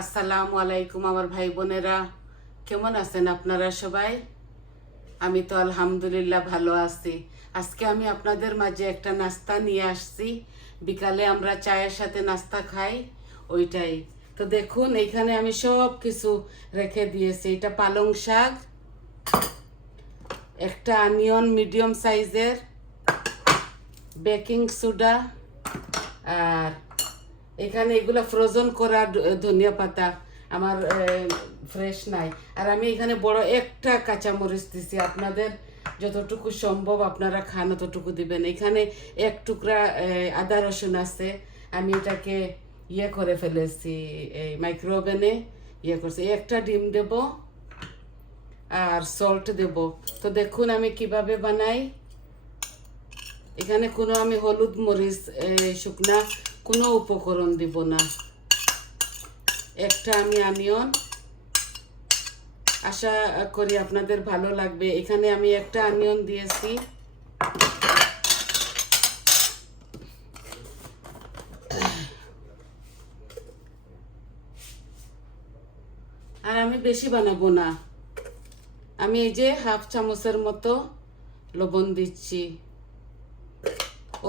আসসালামু আলাইকুম আমার ভাই বোনেরা, কেমন আছেন আপনারা সবাই? আমি তো আলহামদুলিল্লাহ ভালো আছি। আজকে আমি আপনাদের মাঝে একটা নাস্তা নিয়ে আসছি। বিকালে আমরা চায়ের সাথে নাস্তা খাই, ওইটাই। তো দেখুন, এইখানে আমি সব কিছু রেখে দিয়েছি। এটা পালং শাক, একটা অনিয়ন মিডিয়াম সাইজের, বেকিং সোডা, আর এখানে এগুলো ফ্রোজেন করা ধনিয়া পাতা আমার ফ্রেশ নাই। আর আমি এখানে বড় একটা কাঁচামরিচ দিছি। আপনাদের যতটুকু সম্ভব আপনারা খান ততটুকু দিবেন। এখানে এক টুকরা আদা রসুন আছে, আমি এটাকে ইয়ে করে ফেলেছি, এই মাইক্রোওভেনে ইয়ে করছি। একটা ডিম দেব আর সল্ট দেব। তো দেখুন আমি কিভাবে বানাই। এখানে কোনো আমি হলুদ মরিচ শুকনা কোনো উপকরণ দিব না। একটা আমি অনিয়ন, আশা করি আপনাদের ভালো লাগবে। এখানে আমি একটা অনিয়ন দিয়েছি। আর আমি বেশি বানাবো না, আমি এই যে হাফ চামচের মতো লবণ দিচ্ছি।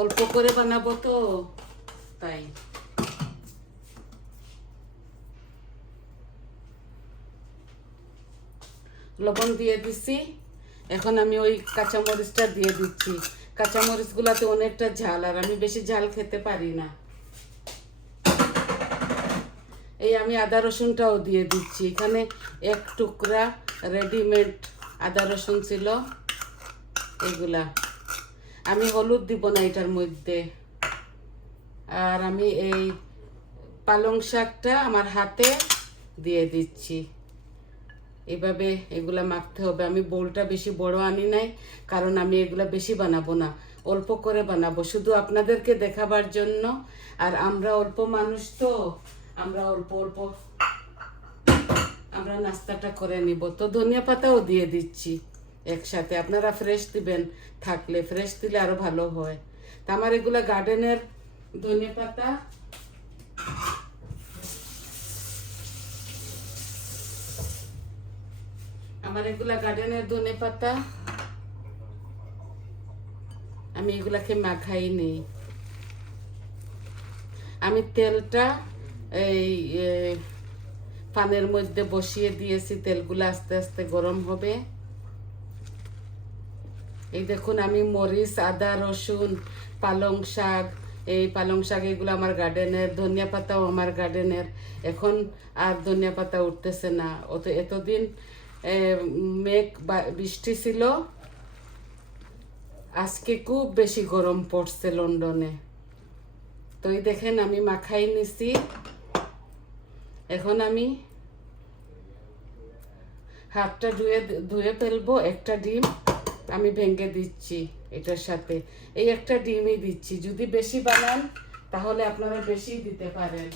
অল্প করে বানাবো তো, তাই। লবণ দিয়ে দিছি। এখন আমি ওই কাঁচামরিচটা দিয়ে দিচ্ছি। কাঁচামরিচগুলাতে অনেকটা ঝাল, আর আমি বেশি ঝাল খেতে পারি না। এই আমি আদা রসুনটাও দিয়ে দিচ্ছি। এখানে এক টুকরা রেডিমেড আদা রসুন ছিল, এগুলা। আমি হলুদ দিব না এটার মধ্যে। আর আমি এই পালং শাকটা আমার হাতে দিয়ে দিচ্ছি। এভাবে এগুলা মাখতে হবে। আমি বোলটা বেশি বড় আনি নাই, কারণ আমি এগুলা বেশি বানাবো না, অল্প করে বানাবো, শুধু আপনাদেরকে দেখাবার জন্য। আর আমরা অল্প মানুষ তো, আমরা অল্প অল্প আমরা নাস্তাটা করে নিব। তো ধনিয়া পাতাও দিয়ে দিচ্ছি একসাথে। আপনারা ফ্রেশ দিবেন, থাকলে ফ্রেশ দিলে আরো ভালো হয়। তা আমার এগুলা গার্ডেনের ধনিয়া পাতা। আমার এগুলা গার্ডেনের ধনিয়া পাতা, আমি এগুলাকে মাখাই নেই। আমি তেলটা এই পানের মধ্যে বসিয়ে দিয়েছি, তেলগুলো আস্তে আস্তে গরম হবে। এই দেখুন, আমি মরিচ, আদা রসুন, পালং শাক, এই পালং শাক এগুলো আমার গার্ডেনের, ধনিয়া পাতাও আমার গার্ডেনের। এখন আর ধনিয়া পাতা উঠতেছে না। এতদিন মেঘ বা বৃষ্টি ছিল, আজকে খুব বেশি গরম পড়ছে লন্ডনে। তো এই দেখেন আমি মাখাই নিছি। এখন আমি হাতটা ধুয়ে ফেলবো। একটা ডিম আমি ভেঙে দিচ্ছি এটার সাথে। এই একটা ডিমই দিচ্ছি। যদি বেশি বানান তাহলে আপনারা বেশি দিতে পারেন।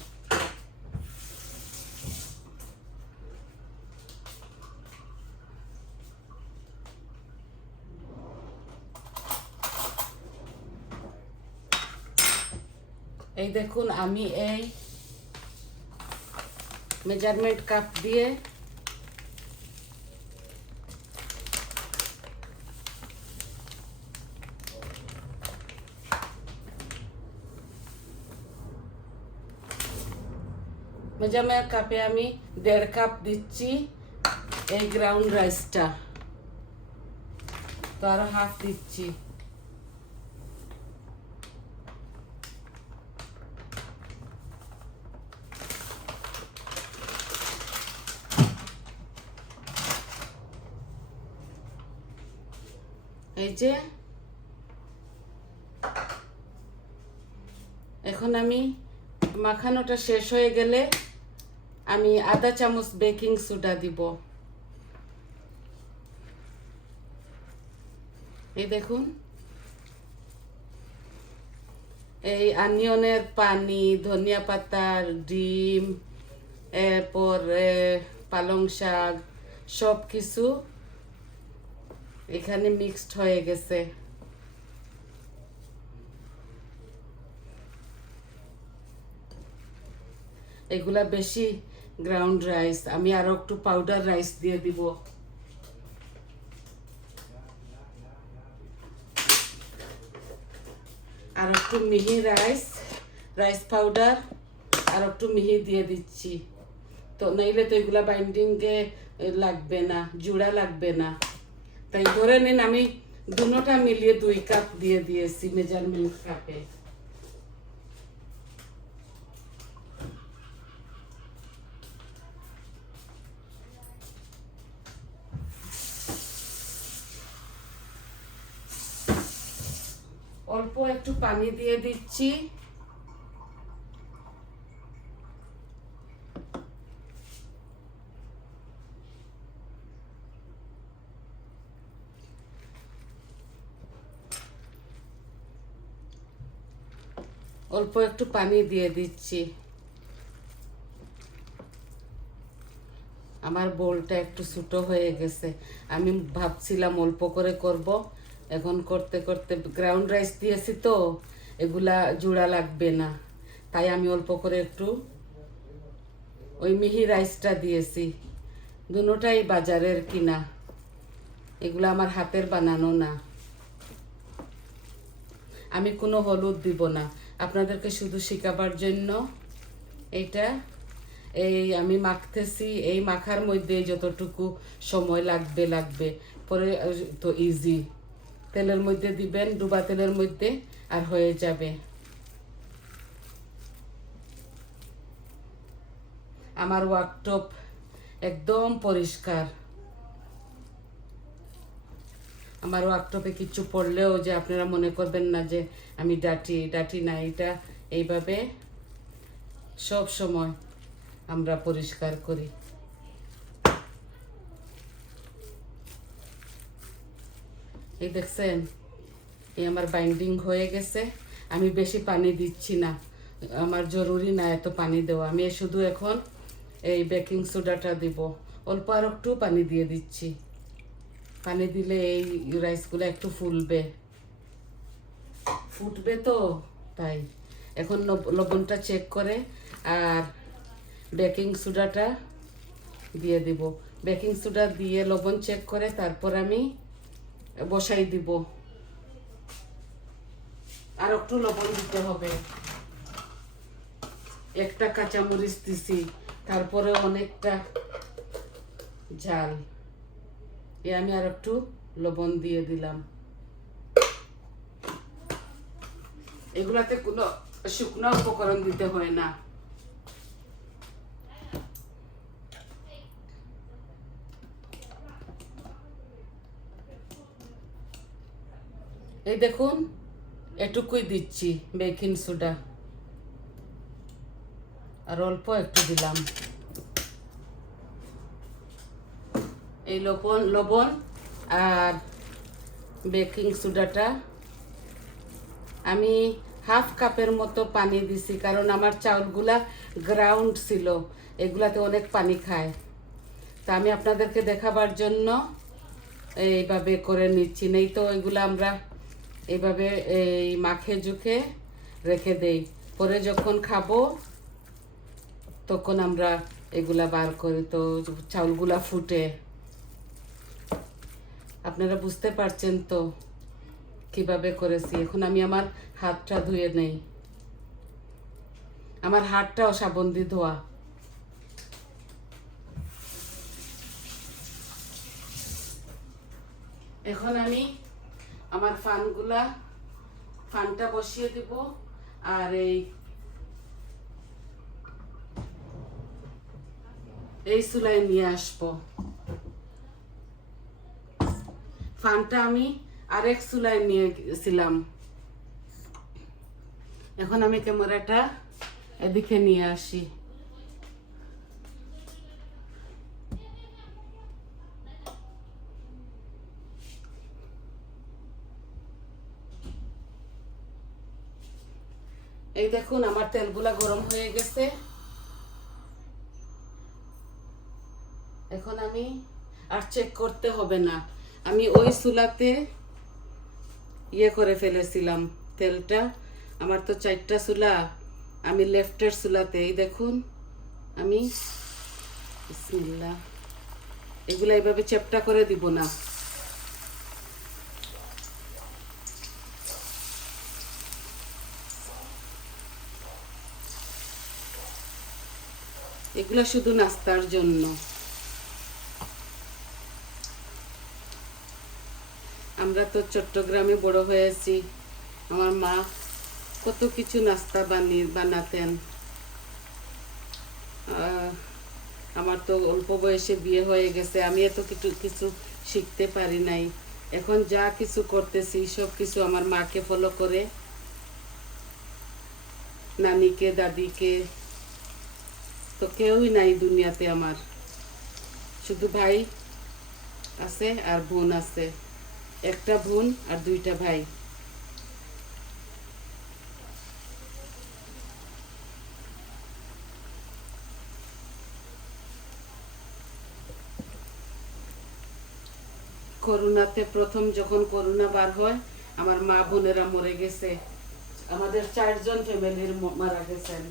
এই দেখুন, আমি এই মেজারমেন্ট কাপ দিয়ে মেজারমেন্ট কাপে আমি 1.5 কাপ দিচ্ছি এই গ্রাউন্ড রাইসটা। তো আরো হাফ দিচ্ছি। এই যে এখন আমি মাখানোটা শেষ হয়ে গেলে আমি আধা চামচ বেকিং সোডা দিব। এই দেখুন, এই অনিয়নের পানি, ধনিয়া পাতার ডিম, এরপর পালং শাক, সব কিছু এখানে মিক্সড হয়ে গেছে। এগুলা বেশি গ্রাউন্ড রাইস, আমি আরো একটু পাউডার রাইস দিয়ে দিব। আর একটু মিহি রাইস পাউডার আর একটু মিহি দিয়ে দিচ্ছি। তো নাইলে তো এগুলা বাইন্ডিংয়ে লাগবে না, জুড়া লাগবে না। তাই ধরে নিন আমি দুটোটা মিলিয়ে 2 কাপ দিয়ে দিয়েছি মেজারমেন্ট কাপে। অল্প একটু পানি দিয়ে দিচ্ছি। অল্প একটু পানি দিয়ে দিচ্ছি। আমার বোলটা একটু ছোট হয়ে গেছে, আমি ভাবছিলাম অল্প করে করব, এখন করতে করতে গ্রাউন্ড রাইস দিয়েছি তো এগুলা জোড়া লাগবে না, তাই আমি অল্প করে একটু ওই মিহি রাইসটা দিয়েছি। দুটোটাই বাজারের কিনা, এগুলা আমার হাতের বানানো না। আমি কোনো হলুদ দিব না, আপনাদেরকে শুধু শেখাবার জন্য। এইটা আমি মাখতেছি, এই মাখার মধ্যে যতটুকু সময় লাগবে পরে তো ইজি, তেলের মধ্যে দিবেন, ডুবা তেলের মধ্যে, আর হয়ে যাবে। আমার ওয়ার্কটপ একদম পরিষ্কার। আমার ওয়ার্কটপে কিছু পড়লেও যে আপনারা মনে করবেন না যে আমি ডাটি না, এটা এইভাবে সব সময় আমরা পরিষ্কার করি। এই দেখছেন, এই আমার বাইন্ডিং হয়ে গেছে। আমি বেশি পানি দিচ্ছি না, আমার জরুরি না এত পানি দেওয়া। আমি শুধু এখন এই বেকিং সোডাটা দিব, অল্প আর একটু পানি দিয়ে দিচ্ছি। পানি দিলে এই রাইসগুলো একটু ফুটবে তো, তাই এখন লবণটা চেক করে আর বেকিং সোডাটা দিয়ে দিব। বেকিং সোডা দিয়ে লবণ চেক করে তারপর আমি বসাই দিব। আর একটু লবণ দিতে হবে। একটা কাঁচামরিচ দিছি, তারপরে অনেকটা ঝাল, আমি আর একটু লবণ দিয়ে দিলাম। এগুলাতে কোনো শুকনো উপকরণ দিতে হয় না। এই দেখুন, এটুকুই দিচ্ছি বেকিং সোডা, আর অল্প একটু দিলাম এই লবণ আর বেকিং সোডাটা। আমি হাফ কাপের মতো পানি দিছি, কারণ আমার চাউলগুলা গ্রাউন্ড ছিল, এগুলাতে অনেক পানি খায়। তা আমি আপনাদেরকে দেখাবার জন্য এইভাবে করে নিচ্ছি, নেই তো এগুলো আমরা এইভাবে এই মাখে জুখে রেখে দেই, পরে যখন খাবো তখন আমরা এগুলা বার করি, তো চাউলগুলা ফুটে। আপনারা বুঝতে পারছেন তো কিভাবে করেছি। এখন আমি আমার হাতটা ধুয়ে নেই, আমার হাতটাও সাবান দিয়ে ধোয়া। এখন আমি আমার ফানটা বসিয়ে দিব, আর এই চুলায় নিয়ে আসবো। ফানটা আমি আরেক চুলায় নিয়েছিলাম। এখন আমি ক্যামেরাটা এদিকে নিয়ে আসি। এই দেখুন, আমার তেলগুলা গরম হয়ে গেছে। এখন আমি আর চেক করতে হবে না, আমি ওই চুলাতে করে ফেলেছিলাম তেলটা। আমার তো 4টা চুলা, আমি লেফটের চুলাতে, এই দেখুন আমি বিসমিল্লাহ। এগুলা এইভাবে চ্যাপটা করে দিব না, এগুলা শুধু নাস্তার জন্য। আমরা তো চট্টগ্রামে বড় হয়েছি, আমার মা কত কিছু নাস্তা বানাতেন। আমার তো অল্প বয়সে বিয়ে হয়ে গেছে, আমি এত কিছু শিখতে পারি নাই। এখন যা কিছু করতেছি সব কিছু আমার মাকে ফলো করে, নানিকে, দাদিকে। তো কেউই নাই দুনিয়াতে আমার, শুধু ভাই আছে আর বোন আছে, একটা বোন আর 2টা ভাই। করোনাতে প্রথম যখন করোনা বার হয়, আমার মা বোনেরা মরে গেছে, আমাদের 4জন ফ্যামিলির মারা গেছেন।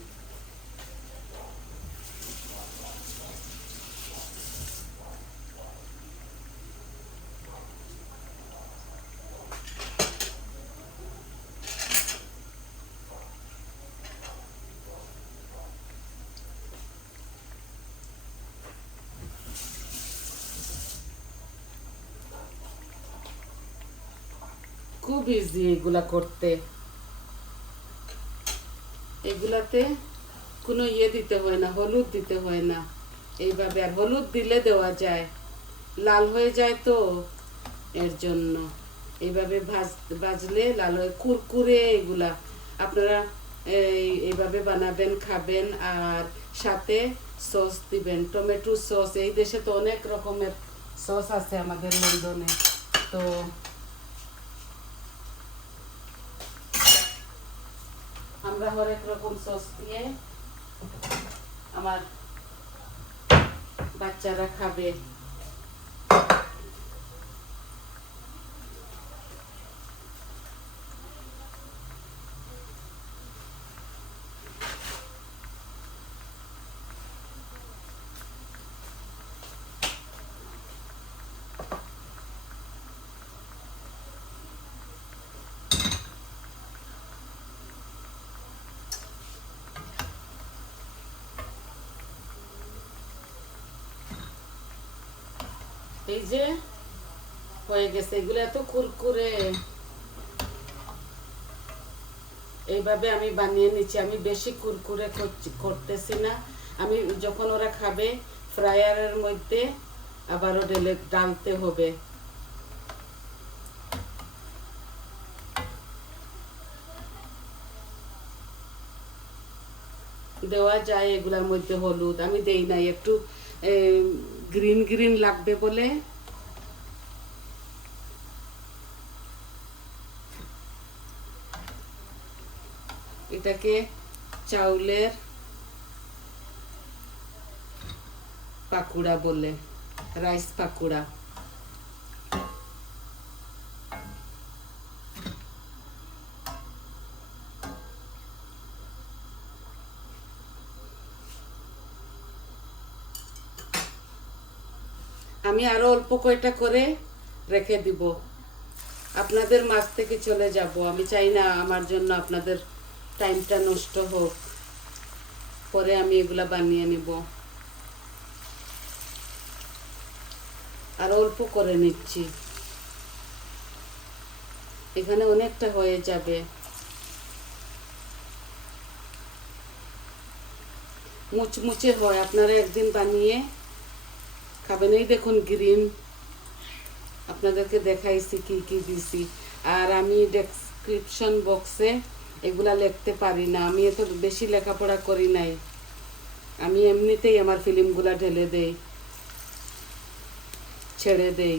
খুব ইজি এগুলা করতে, এগুলাতে কোনো দিতে হয় না, হলুদ দিতে হয় না। এইভাবে, আর হলুদ দিলে দেওয়া যায়, লাল হয়ে যায় তো, এর জন্য এইভাবে ভাজলে লাল হয়ে কুরকুরে। এগুলা আপনারা এইভাবে বানাবেন, খাবেন, আর সাথে সস দিবেন, টমেটো সস। এই দেশে তো অনেক রকমের সস আছে আমাদের লন্ডনে, তো আমরা হরেক রকম সস দিয়ে আমার বাচ্চারা খাবে। এই যে হয়ে গেছে, এগুলো এত কুরকুরে। এইভাবে আমি বানিয়ে নিচ্ছি, আমি বেশি কুরকুরে করতেছি না। আমি যখন ওরা খাবে ফ্রায়ারের মধ্যে আবারও ডালতে হবে। দেওয়া যায় এগুলার মধ্যে হলুদ, আমি দেই নাই, একটু গ্রিন গ্রিন লাগবে বলে। এটাকে চাউলের পাকুড়া বলে, রাইস পাকুড়া। আমি আরো অল্প কয়টা করে রেখে দিব, আপনাদের মাছ থেকে চলে যাব। আমি চাই না আমার জন্য আপনাদের টাইমটা নষ্ট হোক, পরে আমি এগুলা বানিয়ে নিব। আর অল্প করে নিচ্ছি, এখানে অনেকটা হয়ে যাবে। মুচমুচে হয়, আপনারা একদিন বানিয়ে খাবেন। এই দেখুন গ্রিন, আপনাদেরকে দেখাইছি কি কি দিছি। আর আমি ডেসক্রিপশন বক্সে এগুলা লিখতে পারি না, আমি এত বেশি লেখাপড়া করি নাই, আমি এমনিতেই আমার ফিল্মগুলা ঢেলে দেই, ছেড়ে দেই।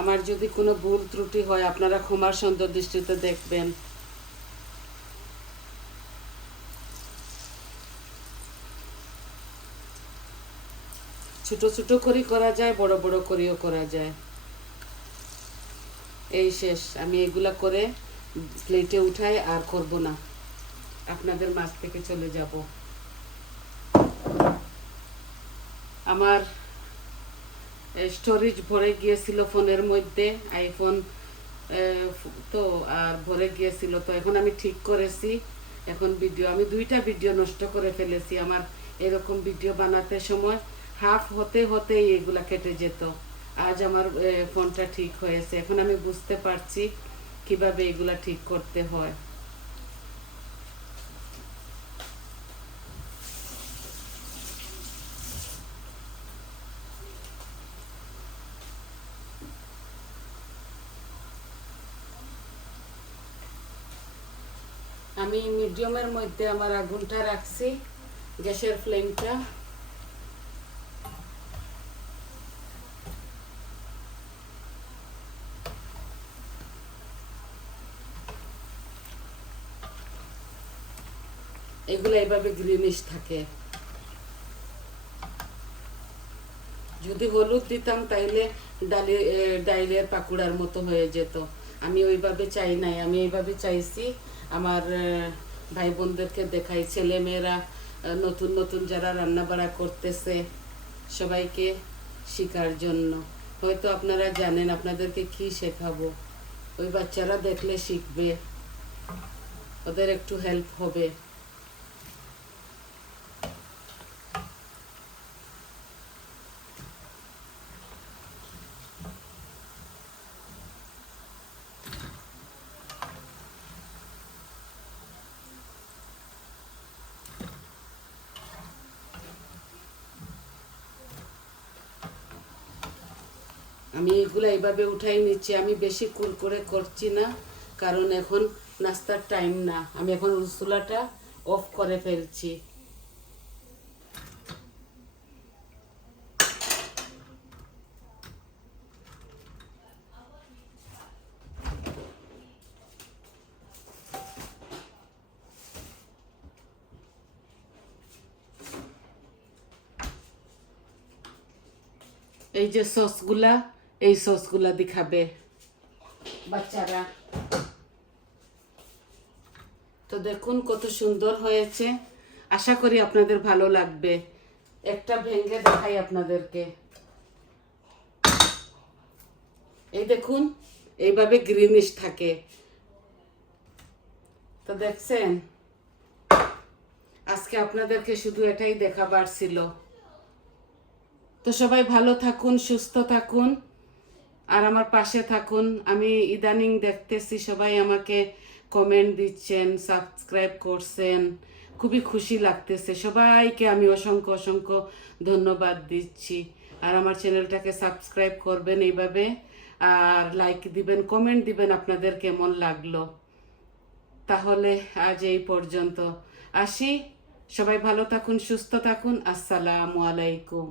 আমার যদি কোনো ভুল ত্রুটি হয় আপনারা ক্ষমার সুন্দর দৃষ্টিতে দেখবেন। ছোট ছোট করে করা যায়, বড় বড় করেও করা যায়। এই শেষ, আমি এগুলা করে প্লেটে উঠাই, আর করব না। আপনাদের মাঝ থেকে চলে যাব। আমার স্টোরেজ ভরে গিয়েছিল ফোনের মধ্যে, আইফোন তো আর ভরে গিয়েছিল, তো এখন আমি ঠিক করেছি। এখন আমি 2টা ভিডিও নষ্ট করে ফেলেছি। আমার এরকম ভিডিও বানাতে সময় হাফ হতে হতেই এগুলা কেটে যেত। আজ আমার ফোনটা ঠিক হয়েছে, এখন আমি বুঝতে পারছি কিভাবে এগুলা ঠিক করতে হয়। আমি মিডিয়ামের মধ্যে আমার আগুনটা রাখছি, গ্যাসের ফ্লেমটা। এগুলো এইভাবে গ্রিনিশ থাকে। যদি হলুদ দিতাম তাইলে ডাইলের পাকুড়ার মতো হয়ে যেত। আমি ওইভাবে চাই নাই, আমি এইভাবে চাইছি আমার ভাই বোনদেরকে দেখাই, ছেলে মেয়েরা নতুন নতুন যারা রান্না বাড়া করতেছে সবাইকে শেখার জন্য। হয়তো আপনারা জানেন, আপনাদেরকে কি শেখাবো, ওই বাচ্চারা দেখলে শিখবে, ওদের একটু হেল্প হবে। আমি এগুলো এইভাবে উঠাই নিচ্ছি। আমি বেশি কুরকুরে করছি না, কারণ এখন নাস্তার টাইম না। আমি এখন চুলাটা অফ করে ফেলছি। এই যে সসগুলা, এই সসগুলা দেখাবে বাচ্চারা। তো দেখুন কত সুন্দর হয়েছে, আশা করি আপনাদের ভালো লাগবে। একটা ভেঙে দেখাই আপনাদেরকে। এই দেখুন, এইভাবে গ্রিনিশ থাকে। তো দেখছেন, আজকে আপনাদেরকে শুধু এটাই দেখাবার ছিল। তো সবাই ভালো থাকুন, সুস্থ থাকুন, আর আমার পাশে থাকুন। আমি ইদানিং দেখতেছি সবাই আমাকে কমেন্ট দিচ্ছেন, সাবস্ক্রাইব করছেন, খুবই খুশি লাগতেছে। সবাইকে আমি অসংখ্য অসংখ্য ধন্যবাদ দিচ্ছি। আর আমার চ্যানেলটাকে সাবস্ক্রাইব করবেন এইভাবে, আর লাইক দিবেন, কমেন্ট দিবেন আপনাদের কেমন লাগলো। তাহলে আজ এই পর্যন্ত আসি। সবাই ভালো থাকুন, সুস্থ থাকুন। আসসালামু আলাইকুম।